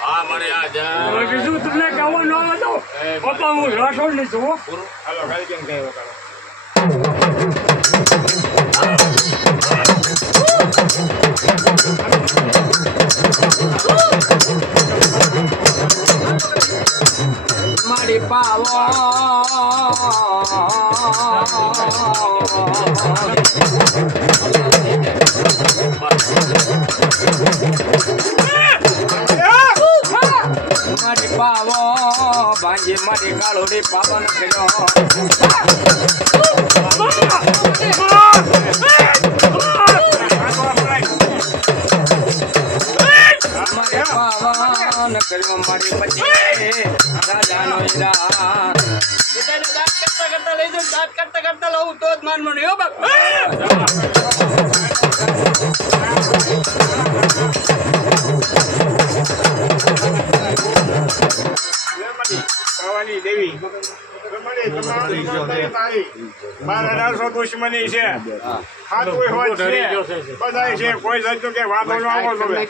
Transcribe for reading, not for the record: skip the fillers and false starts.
હા મારે આ બીજું તમને કહેવું ન હતો પપ્પા હું રાઠોડ ની છું હાલો ખાલી કેમ કહેવો કરો મારી પાવો મારી પાવો ભાંજી મારી કાળોડી પાવન કર્યો મારી પાવન કર્યો મારી પછી રાજાનો હીરા દાંત કરતા લઈ જાઉં દાંત કરતા લઉં તો જ માનવું નહીં હો બાપ પાવાની દેવી મારા 1800 દુશ્મની છે હાથ કોઈ હોય છે બધા છે કોઈ જતું કે વાંધો ન આવો તમે